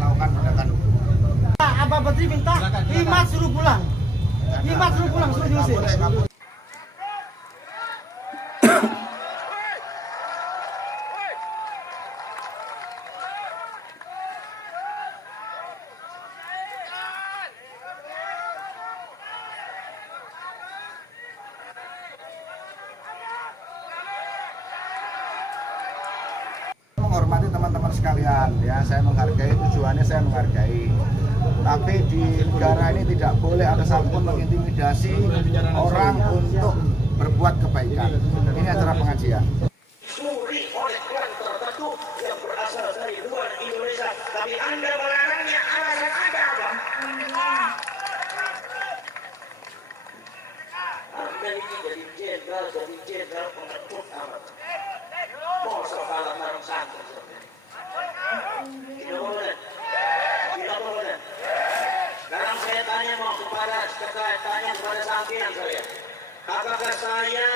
melakukan tindakan hukum. Apa Badri minta Himat suruh pulang. Himat suruh pulang, suruh diusir. Menghormati teman-teman sekalian, ya saya menghargai, tujuannya saya menghargai. Tapi di negara ini tidak boleh ada satupun mengintimidasi orang untuk berbuat kebaikan. Ini acara pengajian. Dicuri oleh klan tertentu yang berasal dari luar Indonesia, tapi Anda melarangnya, alasan Anda apa? Anda ini jadi jenderal pengecut amat. Mosok kalah marang santri. Tidak boleh. Sekarang saya tanya kepada sampean saya. Apakah saya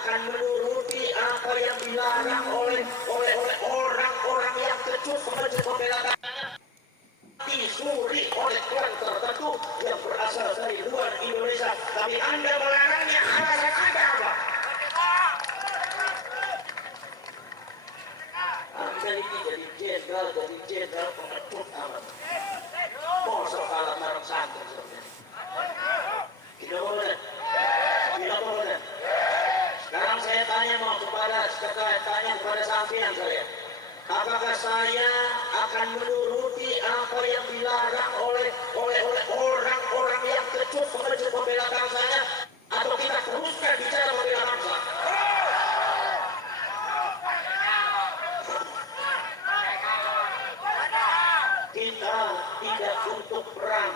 akan menuruti apa yang dilarang oleh orang-orang yang kecut membela rakyatnya? Dicuri oleh klan tertentu yang berasal dari luar Indonesia, tapi Anda melarangnya, alasan Anda apa? Anda ini jadi jenderal pengecut amat. Mosok kalah marang santri. Tidak boleh. Sekarang saya tanya kepada sampean saya. Apakah saya akan menuruti apa yang dilarang oleh orang-orang yang kecut membela bangsanya, atau kita teruskan bicara membela bangsa? Kita tidak untuk perang,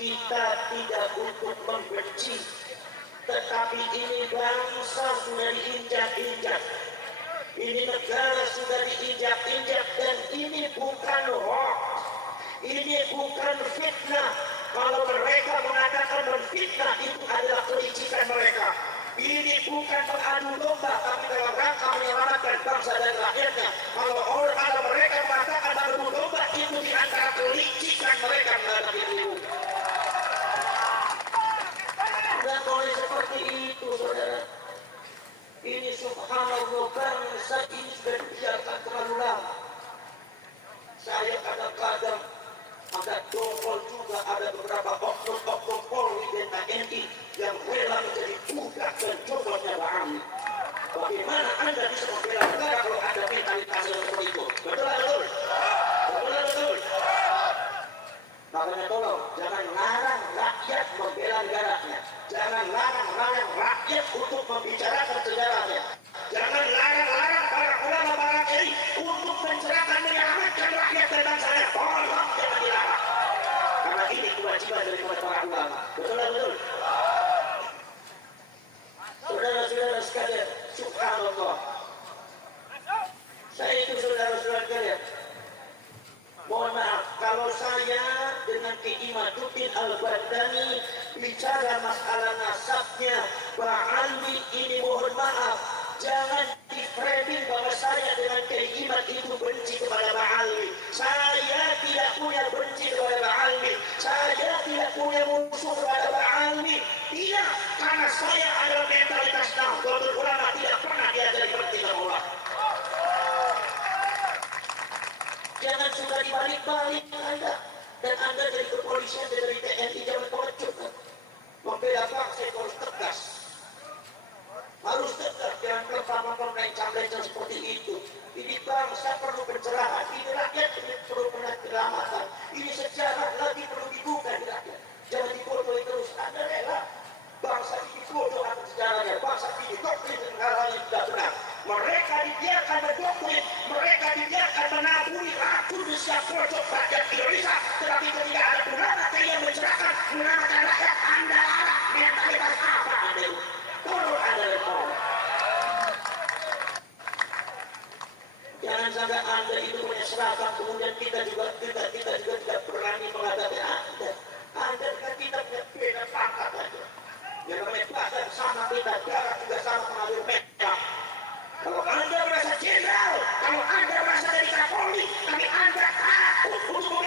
kita tidak untuk membenci, tetapi ini bangsa sudah diinjak-injak, ini negara sudah diinjak-injak, dan ini bukan hoax, ini bukan fitnah. Kalau mereka mengatakan menfitnah, itu adalah kelicikan mereka. Ini bukan mengadu domba, tapi dalam rangka menyelamatkan bangsa dan rakyatnya. Kalau mereka mengatakan adu domba, itu di antara kelicikan mereka menghadapi itu. Tidak boleh seperti itu, saudara. Ini subhanallah, bangsa ini sudah dibiarkan terlalu lama. Saya kadang-kadang agak dongkol juga, ada beberapa oknum-oknum Polri dan TNI yang rela menjadi budak dan copotnya Pak Amin. Bagaimana Anda bisa membela negara kalau ada mentalitas seperti itu? Betul. Makanya tolong, jangan larang rakyat membela negaranya. Jangan larang rakyat untuk membicarakan sejarahnya. Jangan larang para ulama, para kiai untuk mencerahkan, menyelamatkan rakyat dan bangsanya. Tolong jangan dilarang. Karena ini kewajiban daripada para ulama. Betul. Saudara-saudara sekalian, subhanallah. Saya itu saudara-saudara sekalian. Mohon maaf, kalau saya dengan Ki Imaduddin Al-Badani bicara masalah nasabnya Pak Alwi ini, mohon maaf, jangan di-framing bahwa saya dengan Ki Imad itu benci kepada Pak Alwi. Saya tidak punya benci kepada Pak Alwi. Saya tidak punya musuh kepada Pak Alwi. Tidak, karena saya adalah mentalitas Nahdlatul Ulama, tidak pernah diajari benci sama Allah. Jangan suka dibalik-balik Anda. Dan Anda dari kepolisian, dari TNI, jangan pengecut. Membela bangsa itu harus tegas. Harus tegas, jangan berpamang-pamang seperti itu. Ini bangsa perlu pencerahan, ini rakyat perlu penyelamatan. Ini sejarah lagi perlu dibuka di rakyat. Jangan dibodohi terus. Anda rela bangsa ini bodoh atas sejarahnya. Bangsa ini doktrin negaranya tidak benar. Mereka dibiarkan berdoktrin, mereka dibiarkan menaburi racun di setiap pojok rakyat Indonesia. Tetapi ketika ada ulama yang mencerahkan, menyelamatkan rakyat, Anda larang. Mentalitas apa Anda itu? Turun Anda repot. Jangan sampai Anda itu punya seragam, kemudian kita juga tidak berani menghadapi Anda. Anda dengan kita punya beda pangkat saja. Yang namanya badan sama kita, darah juga sama, pengaruh merah. Kalau Anda merasa jenderal, kalau Anda merasa dari Kapolri, tapi Anda takut untuk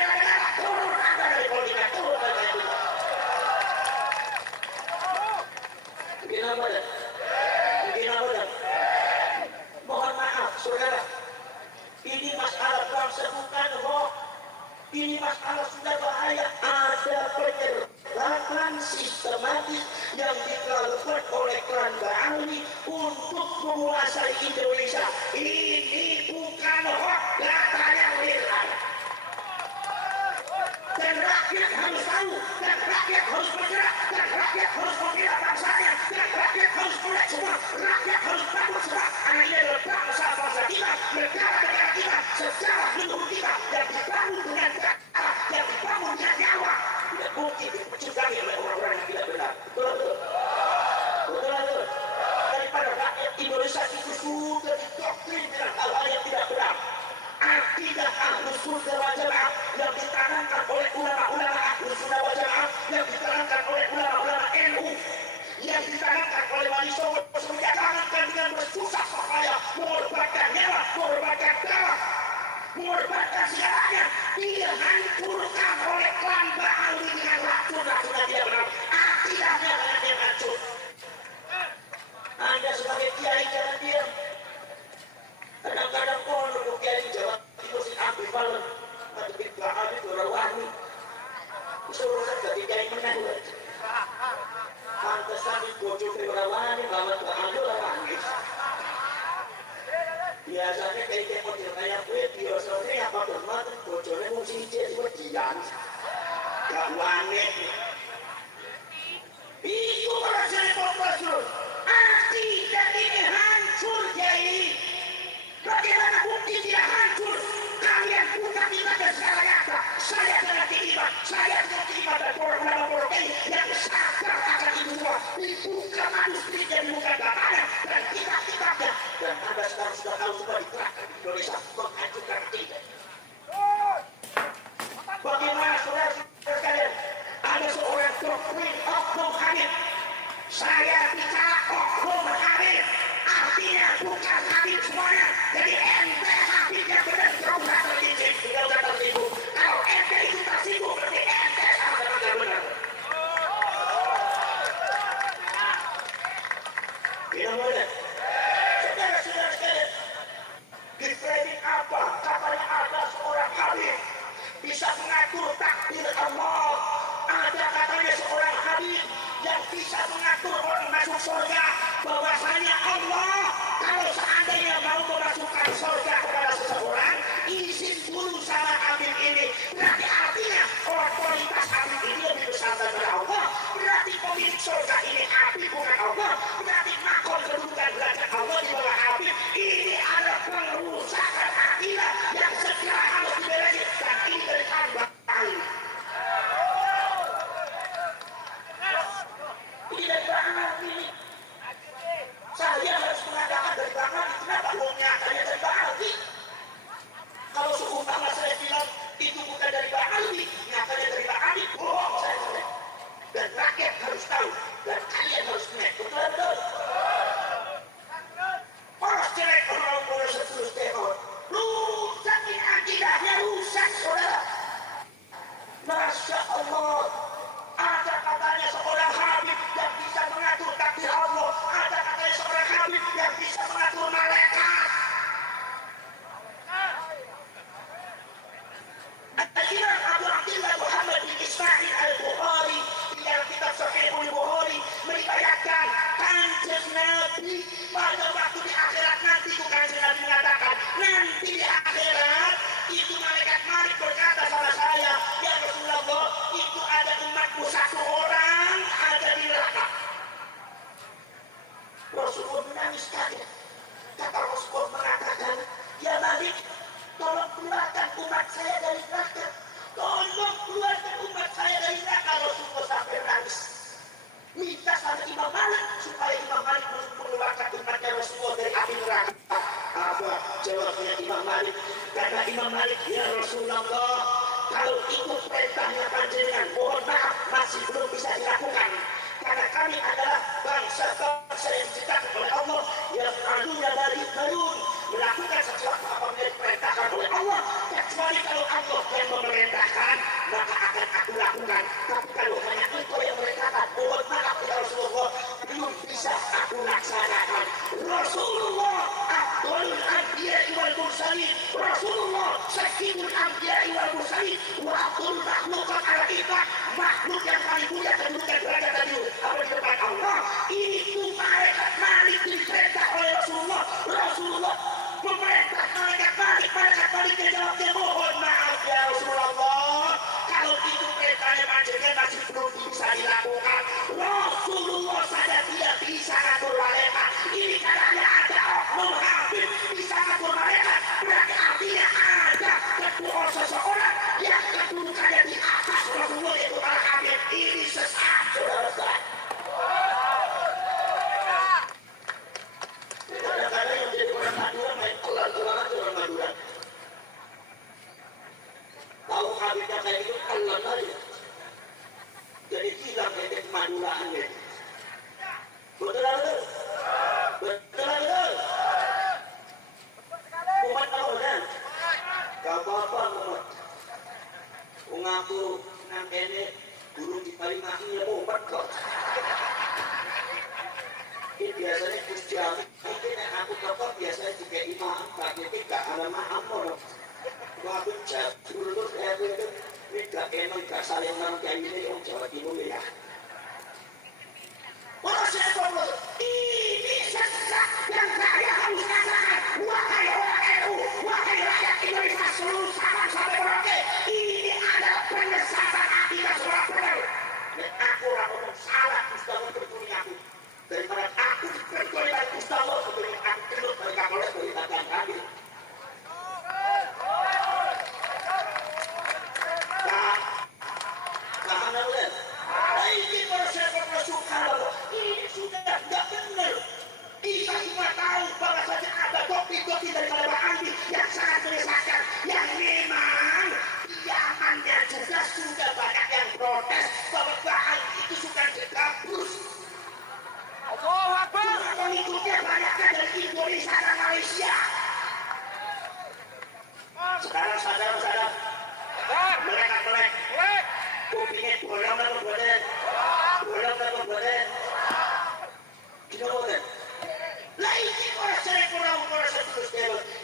Ini masalah sudah bahaya. Ada penyerbukan sistematis yang dilakukan oleh klan Ba'ali untuk menguasai Indonesia. Ini bukan hoax, data yang real. Dan rakyat harus tahu, dan rakyat harus bergerak, dan rakyat harus membela bangsanya, dan rakyat harus melek semua, rakyat harus bangun semua. Karena ini adalah bangsa kita, negara kita, sejarah leluhur kita yang dibangun dengan cara, yang dibangun dengan nyawa. Tidak mungkin dipecukangi oleh orang-orang yang tidak benar. Betul. Daripada rakyat Indonesia itu sudah didoktrin dengan hal-hal yang tidak benar. Akidah Ahlus Sunnah wal Jamaah yang ditanamkan oleh ulama-ulama Ahlus Sunnah wal Jamaah, yang ditanamkan oleh ulama-ulama NU, yang ditanamkan oleh Wali Songo, ditanamkan dengan bersusah payah, mengorbankan nyawa, mengorbankan darah, mengorbankan segalanya, dihancurkan oleh klan Ba'ali dengan racun-racun yang tidak benar. Akidahnya yang hancur. Anda sebagai kiai jangan diam. Kadang-kadang kalau kiai Jawa Timur si ambil malam atau kita ambil berawani suruh saja kiai menang. Pantesan di bojol berawani bawa ke ambil rawani. Biasanya kiai model kayak gue biasanya apa bermat bojolnya mesti jadi wejian gak wane. Itu rasanya populasi. Akidah ini hancur kiai. Bagaimana bukti tidak hancur? Kalian bukan ibadah secara nyata. Saya adalah ibadah. Saya adalah ibadah orang-orang yang sadar akan itu semua. Dibuka manuskrip dan dibuka datanya dan kitab-kitabnya. Dan Anda sekarang sudah tahu semua diterapkan di Indonesia menghancurkan kita. Bagaimana saudara-saudara sekalian? Ada seorang doktrin Oknum Habib. Saya bicara Oknum Habib. Artinya bukan Habib semuanya. Jadi ente Habib yang benar terubah terlincip. Tidak usah tersinggung. Kalau ente itu tersinggung berarti ente sama-sama tidak benar. Tidak boleh. Saudara-saudara sekalian, diframing apa? Katanya ada seorang Habib bisa mengatur takdir Allah. Ada katanya seorang Habib yang bisa mengatur orang masuk surga. Bahwasanya Allah kalau seandainya mau memasukkan surga kepada seseorang, izin dulu sama Habib ini. Berarti artinya otoritas Habib ini lebih besar daripada Allah. Berarti pemilik surga ini Habib bukan Allah. Berarti makom kedudukan derajat Allah di bawah Habib. Ini adalah pengerusakan akidah yang segera harus dibereskan. Dan ini dari tambah lain. Ini dari bahan ini. Saya harus mengatakan dari bahan ini. Kenapa bohongnya saya dari bahan ini? Kalau seumpama saya bilang itu bukan dari bahan ini, nyatanya dari bahan ini, bohong saya. Dan rakyat harus tahu. Dan kalian harus ingat. Betul-betul. Poros jelek orang boleh 10 tahun. Rusak ini akidahnya rusak, saudara. Masya Allah. Ada katanya seorang Habib yang bisa mengatur takdir Allah. Ada katanya seorang Habib yang bisa mengatur malaikat. Al-Imam Abu Abdillah Muhammad bin Ismail Al-Bukhari di dalam kitab Sahih Al-Bukhari meriwayatkan Kanjeng Nabi pada waktu di akhirat nanti, Kanjeng Nabi mengatakan nanti di akhirat itu malaikat Malik berkata sama saya, ya Rasulullah, itu ada umatmu satu orang ada di neraka. Rasulullah menangis kaget. Kata Rasulullah mengatakan, ya Malik, tolong keluarkan umat saya dari neraka. Tolong keluarkan umat saya dari neraka. Rasulullah sampai menangis. Minta sama Imam Malik supaya Imam Malik mengeluarkan umatnya Rasulullah dari api neraka. Apa jawabnya Imam Malik? Karena Imam Malik, ya Rasulullah, kalau itu perintahnya panjenengan, mohon maaf masih belum bisa dilakukan. Karena kami adalah bangsa-bangsa yang diciptakan oleh Allah, yang anunya dari Harun, melakukan sesuatu apabila diperintahkan oleh Allah. Kecuali kalau Allah yang memerintahkan, maka akan aku lakukan. Tapi kalau hanya engkau yang memerintahkan, mohon maaf ya Rasulullah, belum bisa aku laksanakan. Rasulullah Abdul Anbiya wal Mursalin, Rasulullah Sayyidul sayyidul anbiya'i wal mursalin wa aqul makhluqat ala kita, makhluk yang paling mulia kedudukan derajat tadi apa di depan Allah. Itu malaikat Malik diperintah oleh Rasulullah memerintah malaikat Malik menjawabnya, mohon maaf ya Rasulullah, kalau itu perintahnya panjenengan masih belum bisa dilakukan. Rasulullah saja tidak bisa ngatur malaikat. Ini katanya ada oknum habib bisa ngatur malaikat, berarti artinya ada kedua seseorang yang kedudukannya di atas Rasulullah yaitu para habib. Ini sesat, saudara-saudara. Kadang-kadang yang menjadi orang Madura main kelan-kelanan orang Madura. Tahu habibnya kayak itu kelan aja. Jadi hilang kayak Maduraan gitu. Betul. Umat tahu kan? Gak apa-apa umat. Mengaku nang kene burung di paling akhirnya umat kok. Ini biasanya Gus Jami ini aku kok biasanya juga imam tapi gak ada maham. Waktu dulu itu ini gak enak gak saling nang kayak ini om Jawa Timur ya. Ini sesat yang saya harus katakan. Wahai orang NU, wahai rakyat Indonesia seluruh Sabang sampai Merauke, ini adalah penyesatan akibat seorang benar. Dan aku orang ngomong salah Gustavo bertuni aku. Daripada aku bertuni dari Gustavo sebelum aku keluar dari Kapolres beritakan kami. Tahan udah. Ini proses kalau ini sudah tidak benar. Kita semua tahu bahwa saja ada kopi-kopi daripada Pak Andi yang sangat menyesatkan, yang memang zamannya juga sudah banyak yang protes bahwa Pak Andi itu sudah dikabus. Pengikutnya banyaknya dari Indonesia dan Malaysia. Sekarang sadar melek kupingnya bolong dan berbadan gini kan lah ini kalau saya kurang terus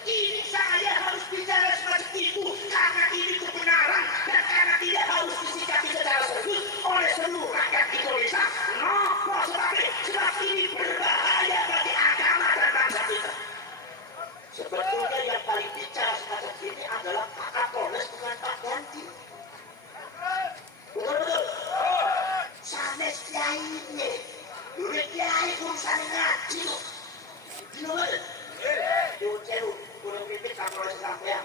ini saya harus bicara semacam itu karena ini kebenaran dan karena tidak harus disikapi secara serius oleh seluruh rakyat Indonesia. Sebab ini berbahaya bagi agama dan bangsa kita. Sebetulnya yang paling bicara semacam ini adalah Pak Kapolres dengan Pak Ganti. Betul. Sanes kiai duit kiai urusan ngaji loh. Dino banget. Jauh-jauh kurang kritik Kapolres sampean.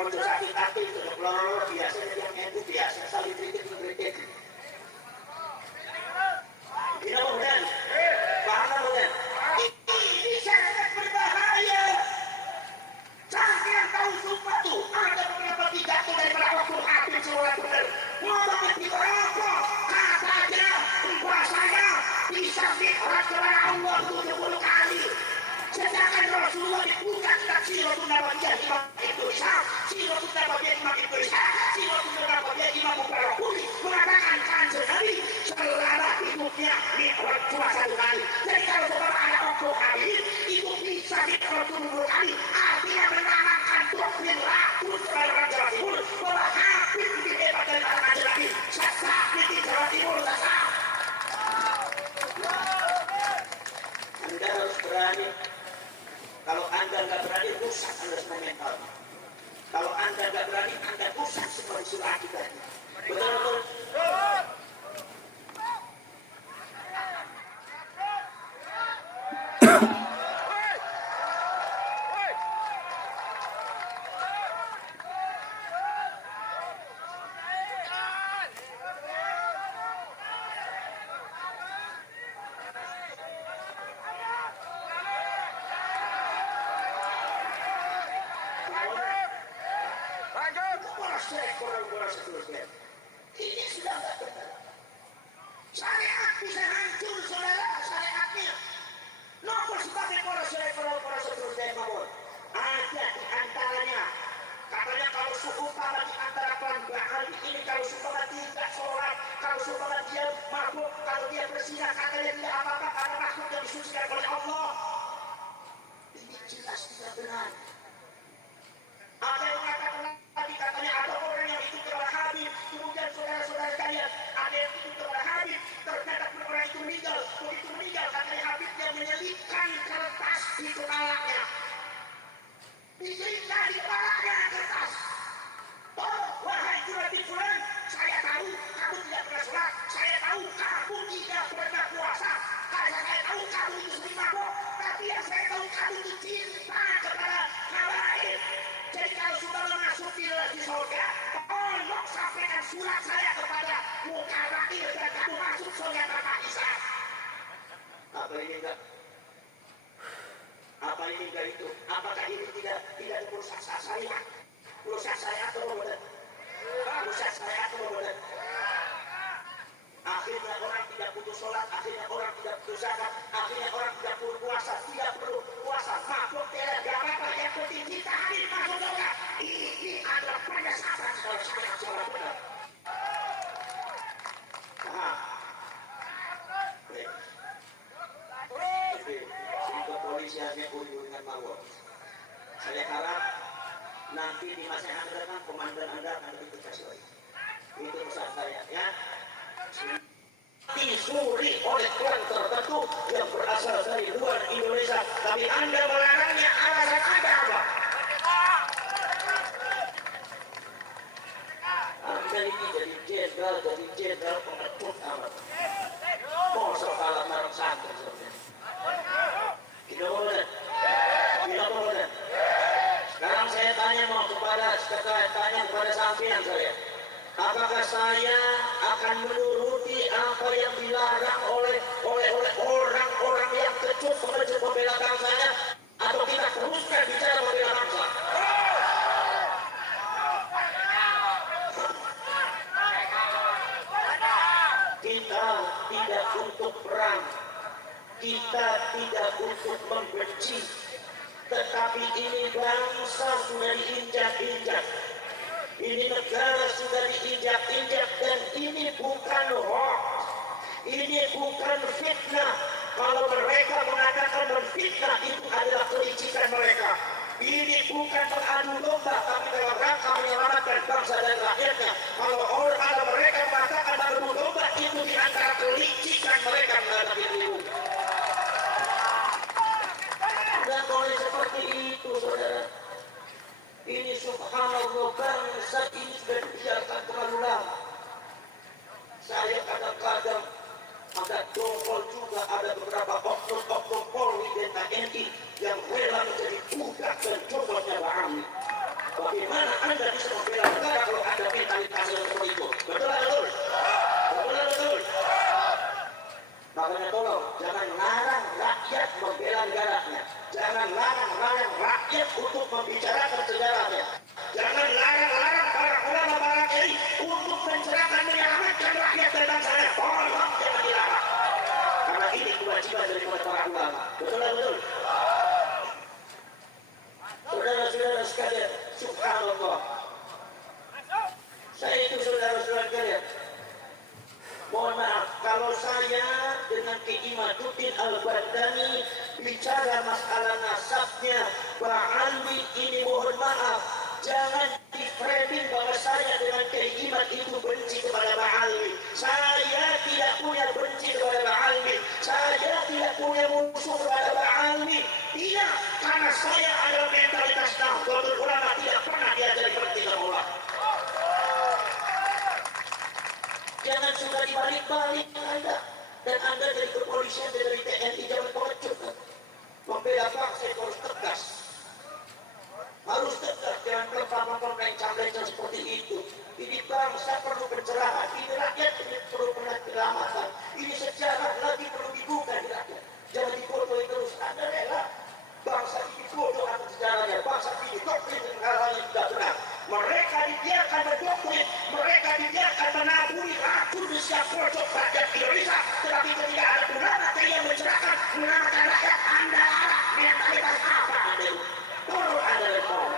Ojo sakit hati itu loro biasa yang itu biasa saling kritik. Dino kan? Paham kan? Ini sangat berbahaya. Sampean tahu sumpah tuh ada beberapa pidato dari para wakil habib seolah benar. Ngomongnya di apa? Katanya bahasanya bisa mikrat kepada Allah 70 kali. Sedangkan Rasulullah dibuka kitab Siratul Nabawiyah Imam Indonesia, Siratul Nabawiyah Imam Indonesia, Siratul Nabawiyah Imam Mubarakuri mengatakan Kanjeng Nabi selama hidupnya mikrat cuma 1 kali. Jadi kalau saudara ada oknum habib itu bisa mikrat 70 kali. Artinya menanamkan doktrin ragu kepada Jawa Timur bahwa habib lebih hebat dari para Kanjeng Nabi. Sesat di Jawa Timur sesat. Anda harus berani. Kalau Anda nggak berani, rusak Anda semua mental. Kalau Anda nggak berani, Anda rusak seperti surah kita. Betul-betul. Ini sudah tidak benar. Syariat bisa hancur, saudara, syariatnya. Nopo sebagai para seterusnya mabur. Ada di antaranya. Katanya kalau suku para di antara perubahan ini kalau supaya tidak sholat, kalau supaya dia mabuk, kalau dia bersinah, katanya tidak apa-apa karena makhluk yang disucikan oleh Allah. Ini jelas tidak benar. Ada yang mengatakan muka rakyat dan kamu masuk surga tanpa hisab. Apa ini enggak? Apa ini enggak itu? Apakah ini tidak pulsa saya? Pulsa saya atau benar? Pulsa saya atau benar? Akhirnya orang tidak butuh sholat, akhirnya orang tidak butuh zakat, akhirnya orang tidak perlu puasa, tidak perlu puasa. Makhluk tidak apa-apa, yang penting kita hadir masuk surga. Ini adalah penyesalan kalau saya sholat benar. Sini kepolisiannya unjuk dengan mawar. Saya harap nanti di masa yang akan datang komandan Anda akan lebih tegas lagi. Itu pesan saya ya. Disuri oleh klan tertentu yang berasal dari luar Indonesia, tapi Anda melarangnya alasan Anda apa? Anda ini jadi jenderal pengecut amat. Mosok kalah marang santri sebenarnya. Tidak boleh. Sekarang saya tanya kepada sampean saya. Apakah saya akan menuruti apa yang dilarang oleh orang-orang yang kecut membela bangsanya, atau kita teruskan bicara membela bangsa? Kita tidak untuk perang, kita tidak untuk membenci, tetapi ini bangsa sudah diinjak-injak. Ini negara sudah diinjak-injak, dan ini bukan hoax, ini bukan fitnah. Kalau mereka mengatakan berfitnah, itu adalah kelicikan mereka. Ini bukan mengadu domba, tapi dalam rangka menyelamatkan bangsa dan rakyatnya. Kalau mereka mengatakan beradu domba, itu di antara kelicikan mereka menghadapi diri. Dan boleh seperti itu, saudara. Ini subhanallah, bangsa ini sudah dibiarkan terlalu lama. Saya kadang-kadang agak dongkol juga, ada beberapa oknum-oknum Polri dan TNI yang rela menjadi budak dan cobotnya Pak Amin. Bagaimana Anda bisa membela negara kalau ada mentalitas seperti itu? Betul. Makanya tolong, jangan larang rakyat membela negaranya. Jangan larang rakyat untuk membicarakan sejarahnya. Jangan larang para ulama, para kiai untuk mencerahkan, menyelamatkan rakyat dan bangsanya. Tolong jangan dilarang. Karena ini kewajiban dari para ulama. Betul. Saudara-saudara sekalian, subhanallah. Saya itu saudara-saudara sekalian. Mohon maaf, kalau saya dengan Ki Imaduddin Al-Bardani bicara masalah nasabnya Pak Alwi ini, mohon maaf, jangan di-framing bahwa saya dengan Ki Imad itu benci kepada Pak Alwi. Saya tidak punya benci kepada Pak Alwi. Saya tidak punya musuh kepada Pak Alwi. Tidak, karena saya adalah mentalitas Nahdlatul Ulama, tidak pernah diajari berhenti sama Allah. Jangan suka dibalik-balik Anda. Dan Anda dari kepolisian, dari TNI, jangan pengecut. Membela bangsa itu harus tegas. Harus tegas, jangan melemparkan seperti itu. Ini bangsa perlu pencerahan, ini rakyat perlu penyelamatan. Ini sejarah lagi perlu dibuka di rakyat. Jangan dibodohi terus. Anda rela bangsa ini bodoh atas sejarahnya. Bangsa ini doktrin hal-hal yang tidak benar. Mereka dibiarkan berdoktrin, mereka dibiarkan menaburi racun di setiap pojok rakyat Indonesia. Tetapi ketika ada ulama yang mencerahkan, menyelamatkan rakyat, Anda mentalitas apa Anda itu? Turun Anda reform.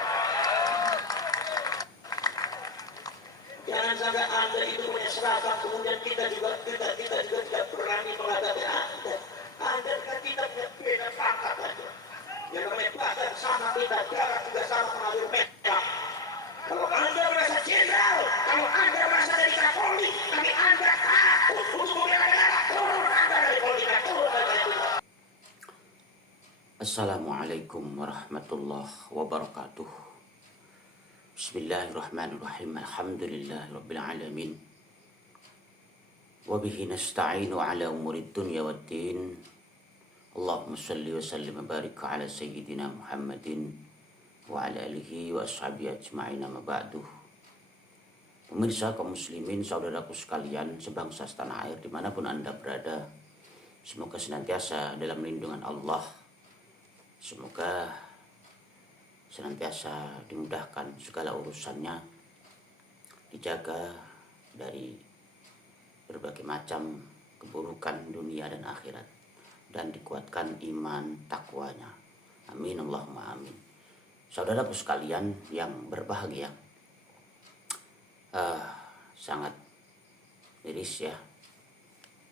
Jangan sampai Anda itu punya seragam, kemudian kita juga tidak berani menghadapi Anda. Anda kan kita punya beda pangkat aja. Yang namanya badan sama kita, darah juga sama mengalir merah. Kalau Anda merasa jenderal, kalau Anda merasa dari Kapolri, tapi Anda takut untuk membela negara, turun Anda dari politik, turun dari politik. Assalamualaikum warahmatullahi wabarakatuh. Bismillahirrahmanirrahim. Alhamdulillahirabbil alamin. Wa bihi nasta'inu ala umurid dunya waddin. Allahumma shalli wa sallim wa barik ala sayyidina Muhammadin wa ala alihi wa ashabihi ajma'in, ma ba'du. Pemirsa kaum muslimin, saudaraku sekalian, sebangsa setanah air dimanapun Anda berada, semoga senantiasa dalam lindungan Allah. Semoga senantiasa dimudahkan segala urusannya, dijaga dari berbagai macam keburukan dunia dan akhirat, dan dikuatkan iman takwanya. Amin Allahumma amin. Saudaraku sekalian yang berbahagia, sangat miris ya,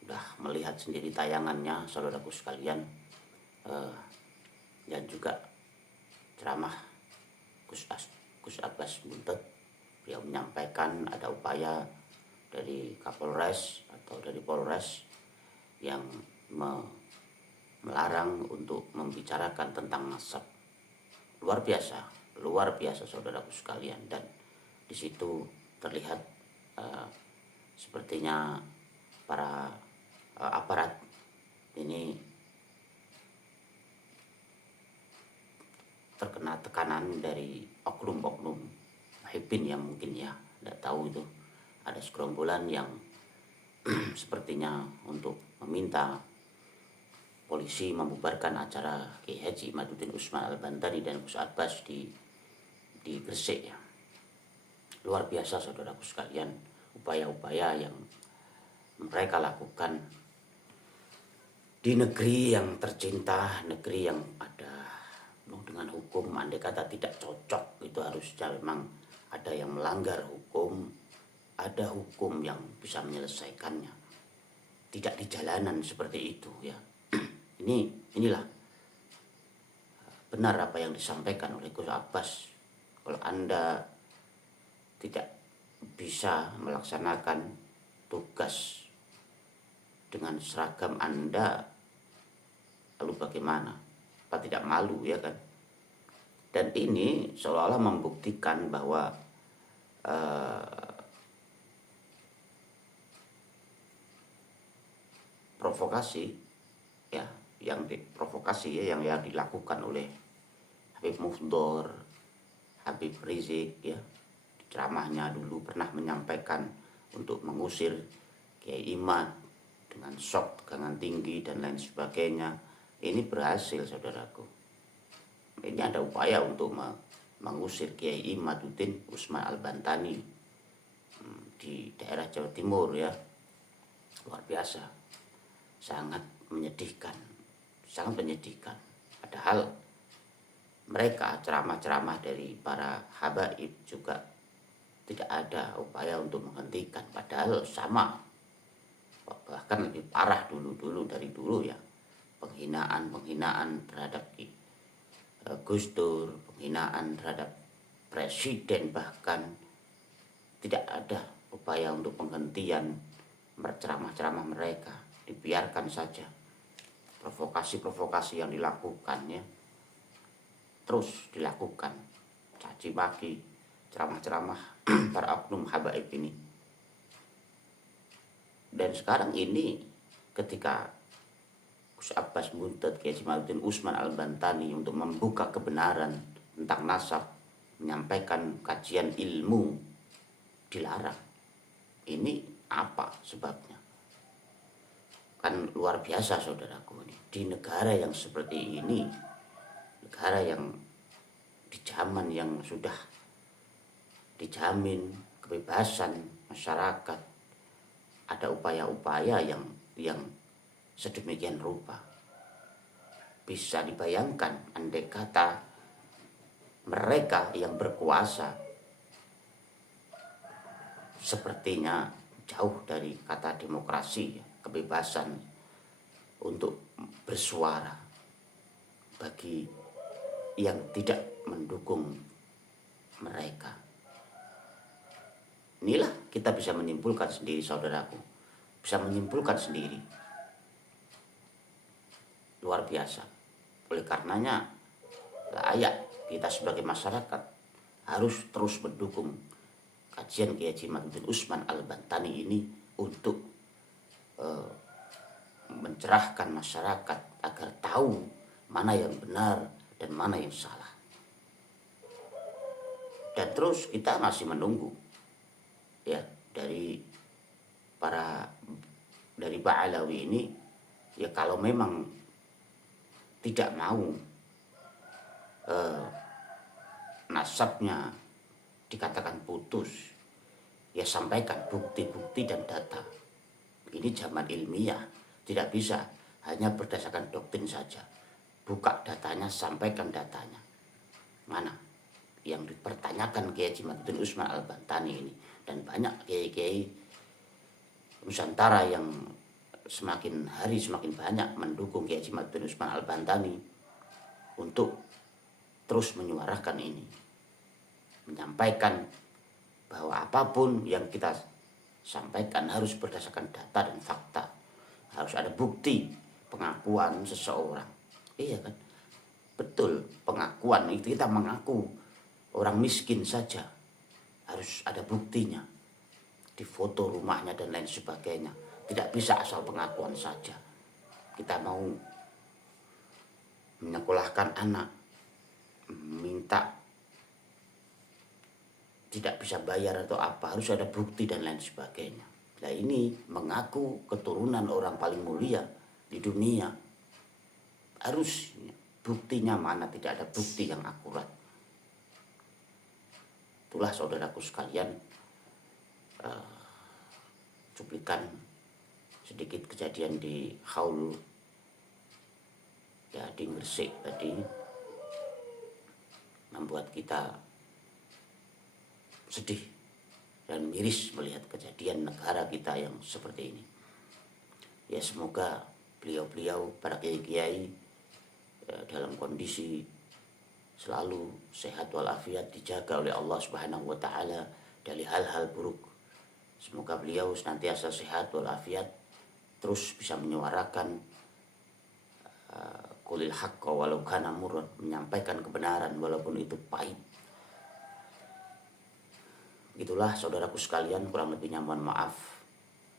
udah melihat sendiri tayangannya saudaraku sekalian, dan juga ceramah Gus Abbas Buntet. Beliau menyampaikan ada upaya dari Kapolres atau dari Polres yang melarang untuk membicarakan tentang nasab. Luar biasa saudaraku sekalian. Dan di situ terlihat sepertinya para aparat ini terkena tekanan dari oknum-oknum muhibbin yang mungkin ya, tidak tahu itu ada segerombolan yang sepertinya untuk meminta polisi membubarkan acara Kiai Haji Imaduddin Usman Al-Bantani dan Gus Abbas di Gresik ya. Luar biasa saudaraku sekalian, upaya-upaya yang mereka lakukan di negeri yang tercinta, negeri yang ada dengan hukum. Andai kata tidak cocok, itu harusnya memang ada yang melanggar hukum, ada hukum yang bisa menyelesaikannya, tidak di jalanan seperti itu ya. Inilah benar apa yang disampaikan oleh Gus Abbas. Kalau Anda tidak bisa melaksanakan tugas dengan seragam Anda, lalu bagaimana? Apa tidak malu ya kan? Dan ini seolah-olah membuktikan bahwa provokasi ya, yang dilakukan oleh Habib Mufdor, Habib Rizik ya, ceramahnya dulu pernah menyampaikan untuk mengusir Kiai Imad dengan shock tegangan tinggi dan lain sebagainya. Ini berhasil saudaraku. Ini ada upaya untuk mengusir Kiai Imaduddin Usman Al-Bantani di daerah Jawa Timur ya. Luar biasa, sangat menyedihkan. Padahal mereka ceramah-ceramah dari para habaib juga tidak ada upaya untuk menghentikan, padahal sama, bahkan lebih parah dulu dari dulu ya, penghinaan terhadap Gus Dur, penghinaan terhadap presiden, bahkan tidak ada upaya untuk penghentian ceramah-ceramah mereka, dibiarkan saja provokasi yang dilakukan ya, terus dilakukan, caci maki ceramah-ceramah para oknum habaib ini. Dan sekarang ini ketika Gus Abbas Buntet, Kiai Imaduddin Usman Al-Bantani untuk membuka kebenaran tentang nasab, menyampaikan kajian ilmu, dilarang. Ini apa sebabnya? Kan luar biasa saudaraku, ini di negara yang seperti ini, negara yang di zaman yang sudah dijamin kebebasan masyarakat, ada upaya-upaya yang sedemikian rupa. Bisa dibayangkan andai kata mereka yang berkuasa sepertinya jauh dari kata demokrasi, kebebasan untuk bersuara bagi yang tidak mendukung mereka. Inilah kita bisa menyimpulkan sendiri saudaraku, bisa menyimpulkan sendiri. Luar biasa. Oleh karenanya layak kita sebagai masyarakat harus terus mendukung kajian Kiai Haji Imaduddin Usman Al-Bantani ini untuk mencerahkan masyarakat agar tahu mana yang benar dan mana yang salah. Dan terus kita masih menunggu ya dari Ba'alawi ini, ya kalau memang tidak mau nasabnya dikatakan putus, ya sampaikan bukti-bukti dan data. Ini zaman ilmiah, tidak bisa hanya berdasarkan doktrin saja. Buka datanya, sampaikan datanya. Mana yang dipertanyakan Kiai Haji Maduddin Usman Al-Bantani ini, dan banyak kiai-kiai Nusantara yang semakin hari semakin banyak mendukung Kiai Haji Maduddin Usman Al-Bantani untuk terus menyuarakan ini, menyampaikan bahwa apapun yang kita sampaikan harus berdasarkan data dan fakta, harus ada bukti pengakuan seseorang. Iya kan, betul, pengakuan itu kita mengaku orang miskin saja harus ada buktinya, di foto rumahnya dan lain sebagainya. Tidak bisa asal pengakuan saja. Kita mau menyekolahkan anak, minta tidak bisa bayar atau apa, harus ada bukti dan lain sebagainya. Nah ini mengaku keturunan orang paling mulia di dunia, harus buktinya mana, tidak ada bukti yang akurat. Itulah saudaraku sekalian, cuplikan sedikit kejadian di Haul ya di Gresik tadi, membuat kita sedih dan miris melihat kejadian negara kita yang seperti ini. Ya semoga beliau-beliau, para kiai-kiai dalam kondisi selalu sehat walafiat, dijaga oleh Allah Subhanahu wa taala dari hal-hal buruk. Semoga beliau senantiasa sehat walafiat, terus bisa menyuarakan qulil haqqa walau kana murran, menyampaikan kebenaran walaupun itu pahit. Itulah saudaraku sekalian, kurang lebihnya mohon maaf.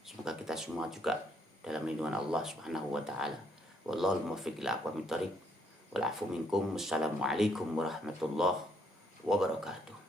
Semoga kita semua juga dalam lindungan Allah Subhanahu wa taala. Wallahul muwaffiq ila aqwamit thoriq. Wal afu minkum. Wassalamualaikum warahmatullahi wabarakatuh.